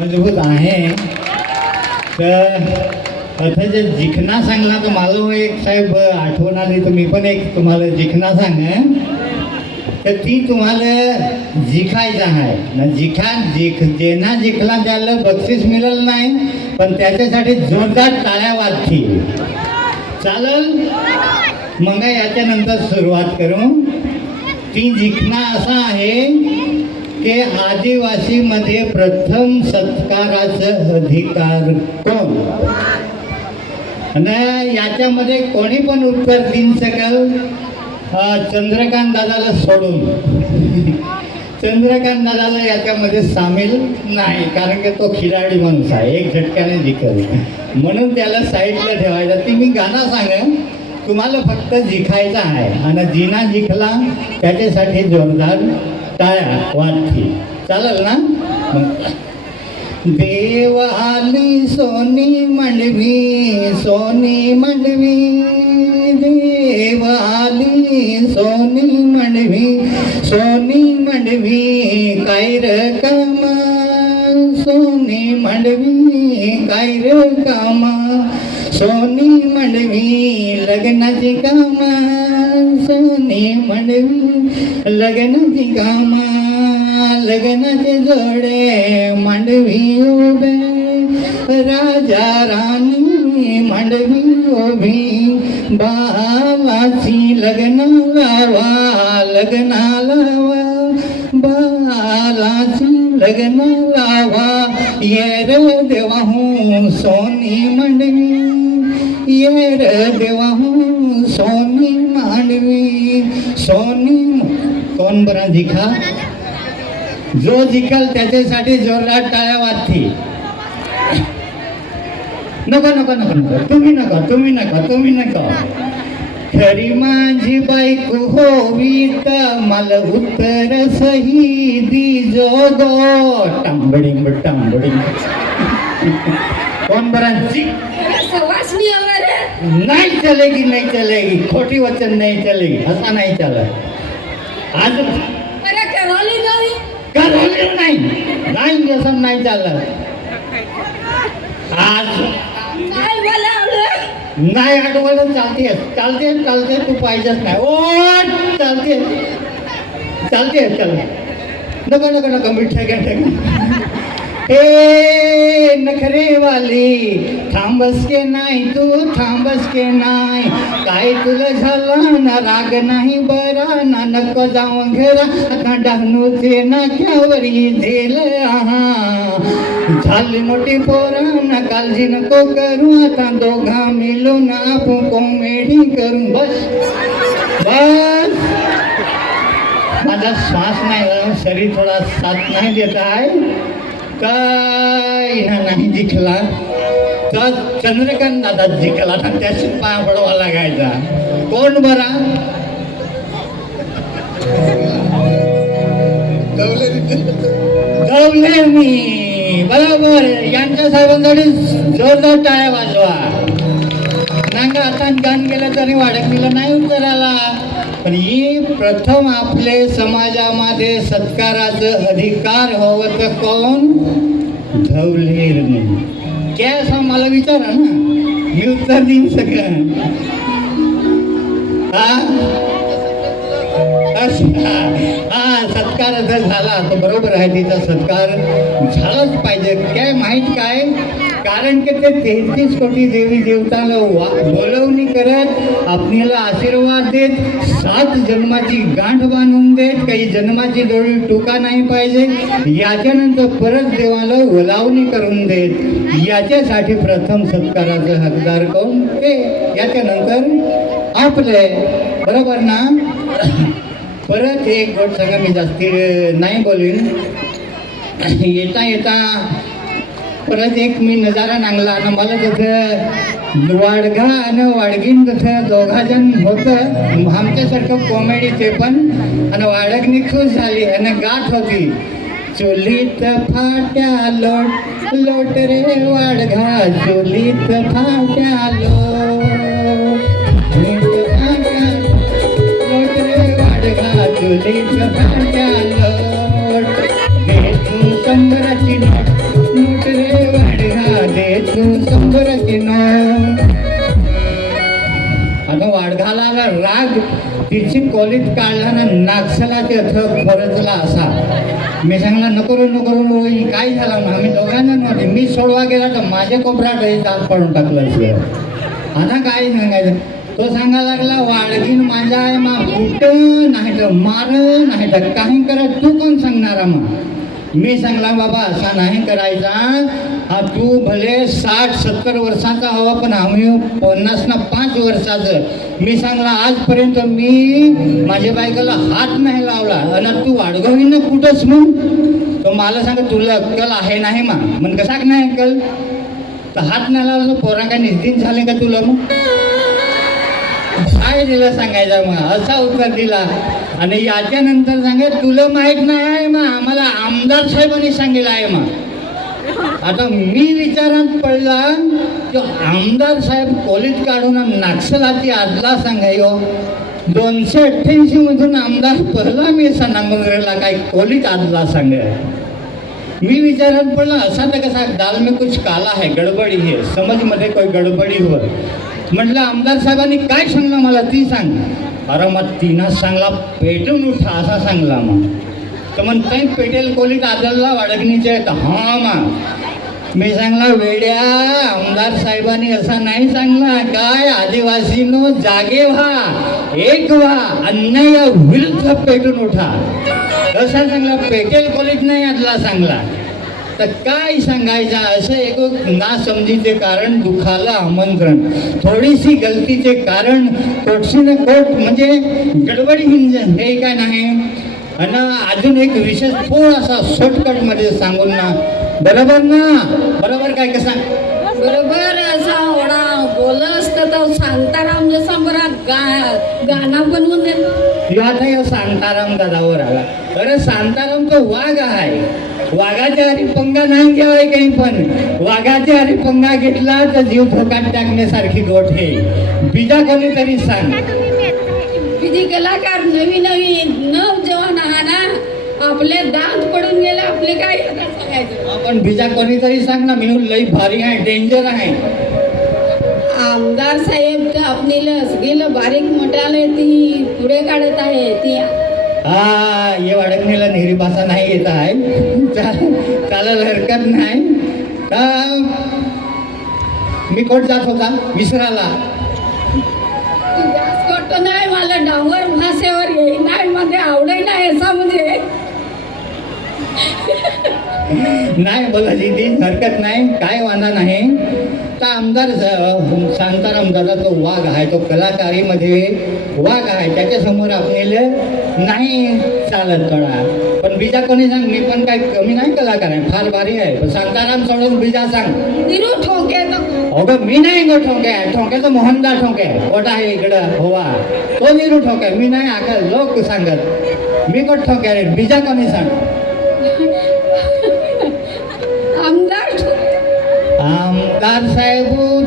मजबूत आहे. तर आता जे जिखना सांगला तर मला एक साहेब आठवण आली तर मी पण एक तुम्हाला जिखना सांग. तर ती तुम्हाला जिखायचं आहे ना. जेना जिंकला त्याला बक्षीस मिळेल नाही, पण त्याच्यासाठी जोरदार टाळ्या वाजतील. चालेल मग याच्यानंतर सुरुवात करू. ती जिखना असा आहे की आदिवासीमध्ये प्रथम सत्काराचं अधिकार कोण. आणि याच्यामध्ये कोणी पण उत्तर देऊ शकेल, चंद्रकांत दादाला सोडून. चंद्रकांत दादाला याच्यामध्ये सामील नाही, कारण की तो खिलाडी माणूस आहे, एक झटक्याने जिंकल, म्हणून त्याला साईडला ठेवायचं. ती मी गाणं सांग, तुम्हाला फक्त जिंकायचं आहे. आणि जिना जिंकला त्याच्यासाठी जोरदार टाळ्या वाजतील. चालेल ना. देवाली सोनी मंडवी सोनी मंडवी, देवाली सोनी मंडवी सोनी मंडवी, काय रकमा सोनी मंडवी काय रकमा, सोनी मंडवी लग्नाची कामा, सोनी मंडवी लग्नाची कामा, लग्नाचे जोडे मांडवी उभे, राजा राणी मांडवी उभी, बालाची लग्न लावा लग्ना लावा, बालाची लग्न लावा, ये रे देवाहू सोनी मंडवी, ये रे देवाहू सोनी मांडवी सोनी. कोण बरा जिखा, जो जिंकल त्याच्यासाठी जोरदार टाळ्या वाजतील. नको नको नको नको, तुम्ही नका तुम्ही नका तुम्ही नका. खरी माझी बायको होवी तर मला उत्तर सही दिजो गो, टांबडिंग टांबडिंग. कोण बरा नाही चलेगी नाही चलेगी, खोटी वचन नाही चलेगी, असा नाही चालत. आज नाही नाही जसं नाही चालत. आज नाही आठवलं चालते चालते चालते, तू पाहिजेच नाही. ओ चालते चालते चल. नको नको नको मिठ्या घ्या. ए नखरे वाली थांबस के नाही, तू थांबस के नाही, काय तुला झालं ना राग नाही बरा ना, नको जाऊ घरा आता डहाणूचे नाक्यावरी झेल. झाली मोठी पोरा ना काळजी नको करू, आता दोघा मिळून आपण कॉमेडी करू. बस बस. माझा श्वास नाही, शरीर थोडा साथ नाही देत आहे. काय नाही जिंकला तर चंद्रकांत दादा जिंकला, तर त्याची पाय पडवा लागायचा. कोण बरा गवले मी बरोबर. यांच्या साहेबांसाठी जोरदार टाळ्या वाजवा. नांगा आता गाण गेलं तरी वाडकलीला नाही उत्तराला, पण ही प्रथम आपले समाजामध्ये सत्काराचं अधिकार हवं तर कोण. धवलेरने. काय असं मला विचारा ना, मी उत्तर देईन सगळं. हा सत्कार जर झाला तर बरोबर आहे, तिचा सत्कार झालाच पाहिजे. काय माहीत काय, कारण की ते 33 कोटी देवी देवताला बोलवणी करत आपल्याला आशीर्वाद देत, 7 जन्माची गांठ बांधून देत, काही जन्माची डोळी टुका नाही पाहिजे, याच्यानंतर परत देवाला ओलावणी करून देत. याच्यासाठी प्रथम सत्काराचं हकदार कोण ते, याच्यानंतर आपले. बरोबर ना. परत एक गोष्ट सांगा, मी जास्ती नाही बोलीन. येता येता परत एक मी नजारा नांगला आणि मला तिथं वाडगा आणि वाडगीन तिथं दोघा जण होतं आमच्यासारखं कॉमेडी, ते पण. आणि वाडगनी खुश झाली आणि गाठ होती, चोलीत फाट्या लोट लोट रे वाडगा, चोलीत फाट्या लोट लोट रे वाडगा, चोलीत फाट्या लोट. 100ची नोट आदिवासीनं. आता वाढघालाला राग तिची कॉलेज काढला ना नागसलाचे अथक फरजला असा. मी सांगला नको काय झालं मग आम्ही दोघांना नव्हते. मी सोडवा गेला तर माझ्या कोपऱ्यात दात पाडून टाकलं असलं. आता काय सांगायचं. तो सांगायला लागला वाडगीन माझा आहे मा कुठं नाही तर मार नाही तर काही करत तू कोण सांगणारा मग. मी सांगला बाबा असा नाही करायचा. हा तू भले 60-70 वर्षाचा हवा पण आम्ही 50-5 वर्षाचं. मी सांगला आजपर्यंत मी माझ्या बायकोला हात नाही लावला आणि तू वाडगावीनं कुठंच मग. तो मला सांग तुला अक्कल आहे नाही मा. मग कसा नाही अक्कल तर हात नाही लावला पोरा काय निश्चित झाले का तुला मग काय दिलं सांगायचं मग असा उत्तर दिला. आणि याच्यानंतर सांगा तुला माहीत नाही आहे मग आम्हाला आमदार साहेबांनी सांगितलं आहे मग. आता मी विचारात पडला की आमदार साहेब कॉलेज काढून नागसलाची आदला सांगायो 288 मधून आमदार पहिला मी सणामंदिराला काय कॉलेज आदला सांगाय. मी विचारात पडला असा तर कसा दाल में कुछ काला है गडबडी है समजमध्ये काही गडबडी हो. म्हटलं आमदार साहेबांनी काय सांगलं मला ती सांग. अरे मग तिनं सांगला पेटून उठा असा सांगला मग. तर मग काही पेटेल कोलीत आदलला वाडगणीचे आहेत. हां मग मी सांगला वेड्या आमदार साहेबांनी असा नाही सांगला. काय आदिवासीनो जागे व्हा एक व्हा अन्याया विरुद्ध पेटून उठा असा सांगला. पेटेल कोलीत नाही आदला सांगला. तर काय सांगायचं असं एक नासमजीचे कारण दुखाला आमंत्रण थोडीशी गलतीचे कारण कोटशीने कोट म्हणजे गडबडी हे काय नाही. आणि अजून एक विशेष थोडासा शॉर्टकटमध्ये सांगून ना बरोबर ना बरोबर काय कसा बरोबर असा ओढा बोलत असतं तर शांताराम जसा बरा गाणं बनवून देतो. आता शांताराम दादावर आला. अरे शांताराम तो वाघ आहे. वाघाच्या आधी पंगा नाही घ्यावाय काही पण वाघाच्या आधी पंगा घेतला तर जीव धोक्यात टाकण्यासारखी गोठ हे. बीजा कोणीतरी सांग. किती कलाकार नवीन नवजवान आहा ना आपले दात पडून गेले आपले काय सांगायचं. आपण बीजा कोणीतरी सांग ना. मी लई भारी आहे डेंजर आहे. आमदार साहेब तर आपली लस गेलं बारीक मोठ्याला ती पुढे काढत आहे ती. हा ये वाडकणीला नेहरी भाषा नाही येत आहे. चालायला हरकत नाही. मी कोट जात होता विसराला. तू जास्त करतो नाही मला डांगर भाषेवर येई नाही मध्ये आवडही नाही असा म्हणजे नाही बोला जी हरकत नाही काय वांधा नाही. तर आमदार शांताराम दादा तो वाघ आहे. तो कलाकारीमध्ये वाघ आहे. त्याच्यासमोर आपल्याला नाही चालत थोडा. पण बीजा कोणी सांग मी पण काय कमी नाही कलाकार आहे फार भारी आहे. पण शांताराम सोडून बीजा सांग. निरू ठोके अगं मी नाही गो ठोके ठोक्याचं मोहनदा ठोके कोटा आहे इकडं होवा तो निरू ठोके मी नाही आका लोक सांगत मी कोट ठोके रे बीजा कोणी सांग. आमदार साहेब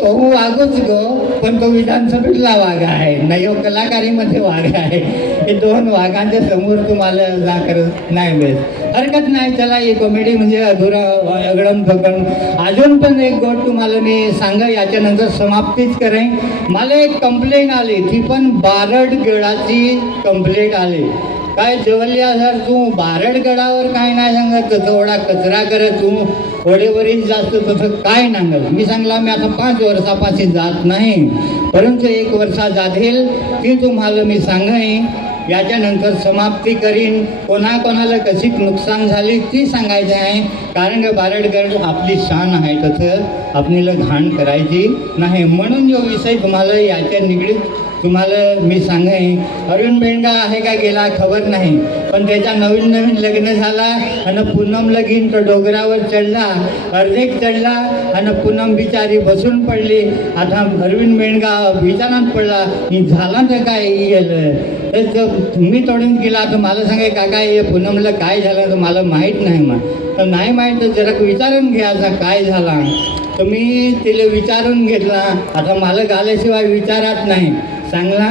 तो वाघच गो पण तो विधानसभेतला वाघ आहे नाही हो कलाकारीमध्ये वाघ आहे. हे दोन वाघांच्या समोर तुम्हाला जा करत नाही बेस हरकत नाही. चला ही कॉमेडी म्हणजे अधुरा अगडम ठोकण. अजून पण एक गोष्ट तुम्हाला मी सांगा याच्यानंतर समाप्तीच करेन. मला एक कंप्लेंट आली ती पण बारडगडाची कंप्लेंट आली. काय जवल्या सर तू बारडगडावर काय नाही सांगत तेवढा कचरा करत तू वडेवरील जास्त तसं काय नांगल. मी सांगला मी आता 5 वर्षापासून जात नाही परंतु 1 वर्षा जाधेल ती तुम्हाला मी सांगेन. याच्यानंतर समाप्ती करीन. कोणाकोणाला कशी नुकसान झाली ती सांगायचं आहे. कारण का बारडगड आपली शान आहे तसं आपल्याला घाण करायची नाही. म्हणून जो विषय तुम्हाला याच्या निगडीत तुम्हाला मी सांगेन. अरुण बेंडा आहे का गेला खबर नाही पण त्याच्या नवीन लग्न झाला आणि पूनम लगीन तो डोंगरावर चढला अर्धेक चढला आणि पूनम बिचारी बसून पडली. आता अरविंद बेंडगा विचारात पडला की झाला तर काय गेलं तर मी तोडून गेला तर मला सांगा काका हे पूनमला काय झालं तर मला माहीत नाही मग तर नाही माहीत तर जरा विचारून घ्यायचा काय झाला. तर मी तिला विचारून घेतला. आता मला घाल्याशिवाय विचारात नाही सांगला.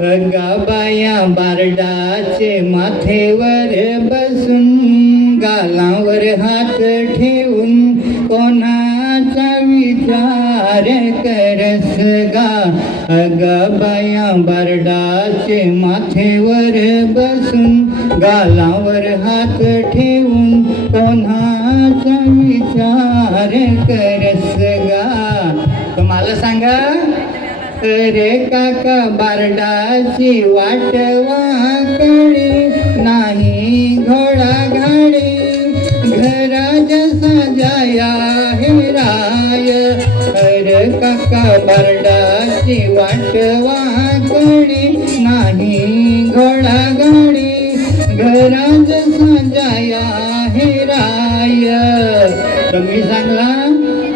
गाबाया बारडाचे माथेवर बसून गालावर हात ठेवून कोणाचा विचार विचार करस गा अग बाया बरडाचे माथेवर बसून गालावर हात ठेवून कोणाचा विचार करस गा. तुम्हाला सांगा रे काका बारडाची वाटवा कळे नाही घोडा गाडी घरा जसा जाया हे राय. अरे काका बारडाची वाटवा कळे नाही घोडा गाडी घरा जसा जाया हे राय. तर मी सांगला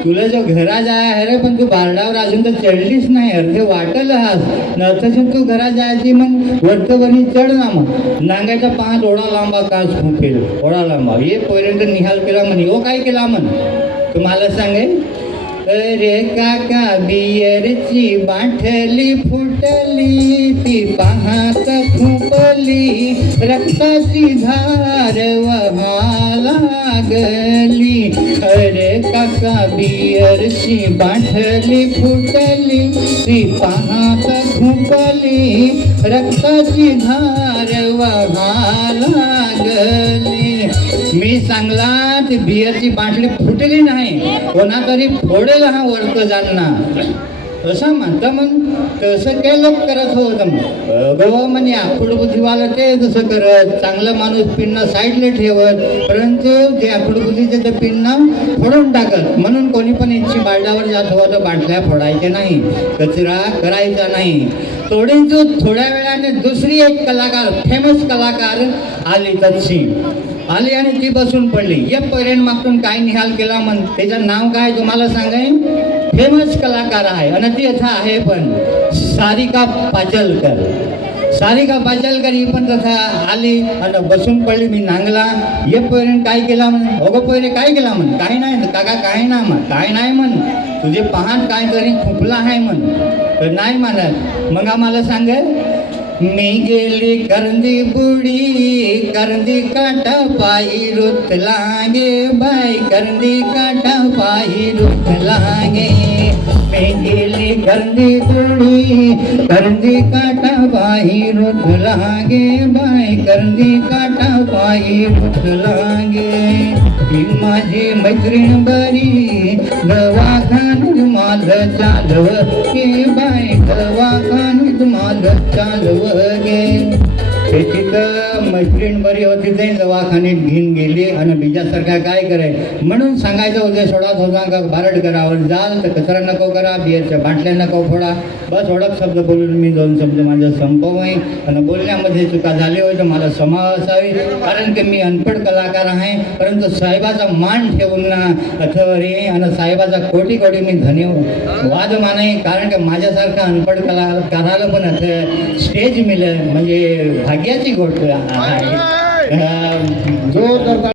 तुला जो घरा जाय आहे रे पण तू बारडावर अजून तर चढलीच नाही अर्धे वाटल हास न तशी तू घरा जायची मग वरतवणी चढ ना मग नांगायचा 5 ओढा लांबा कास फुंकेल ओढा लांबा ये पर्यंत निहाल केला म्हणे ओ काय केला म्हण. तुम्हाला सांगेल अरे काका बियरची बाटली फुटली ती पाहत खुपली रक्ताची धार वहा लागली. अरे काका बियरची बाटली फुटली ती पाहत खुपली रक्ताची धार वहा लागली. मी सांगला ती बियरची बाटली फुटली नाही कोणा तरी फोडेल हा वरत जाणना असं म्हणता मग तसं काय लोक करत होतं मग गवा म्हणे आखुडबुद्धीवाला ते तसं करत चांगलं माणूस पिन्न साईडला ठेवत परंतु ते आखुडबुद्धीचे ते पिन्न फोडून टाकत. म्हणून कोणी पण इच्छी बारडावर जात हवं तर बाटल्या फोडायच्या नाही कचरा करायचा नाही. थोड्या वेळाने दुसरी एक कलाकार फेमस कलाकार आली तशी आली आणि ती बसून पडली. या पर्यंत मागून काय निहाल केला म्हण त्याचं नाव काय तुम्हाला सांगेन फेमस कलाकार आहे आणि ती यथा आहे पण सारिका पाचलकर. सारिका पाचलकर ही पण तथा आली आणि बसून पडली. मी नांगला ये पर्यंत काय केला म्हण अगो पहिले काय केला म्हण काय नाही काका काय ना म्हण काय नाही म्हण तुझे पाहण काय तरी खुपला आहे म्हण तर नाही म्हणत. मग आम्हाला सांग मी गेली करंदी बुडी करंदी काटा पायी रुत लागे बाई करंदी काटा पायी रुत लागे. मी गेली करंदी बुडी करंदी काटा पायी रुत लागे बाई करंदी काटा पायी रुत लागे. ही माझी मैत्रीण बरी दवाखान्यात माल चालव की बाई दवाखान्यात माल चालव गे. त्याची तर मैत्रीण बरी होती ते दवाखान्यात घेऊन गेली आणि बिजासारखा काय कराय म्हणून सांगायचं होतं सोडाच होता का बारड करावर जाल तर कचरा नको करा बियरच्या बाटल्या नको फोडा बस ओळख शब्द बोलून मी 2 शब्द माझं संपवय आणि बोलण्यामध्ये चुका झाली होय तर मला क्षमा असावी कारण की मी अनपढ कलाकार आहे परंतु साहेबाचा मान ठेवून ना अथवरे आणि साहेबाचा कोटी कोटी मी धन्यवाद माने कारण की माझ्यासारखा अनपढ कलाकाराला पण असं स्टेज मिळेल म्हणजे भाग्याची गोष्ट आहे. जोरदार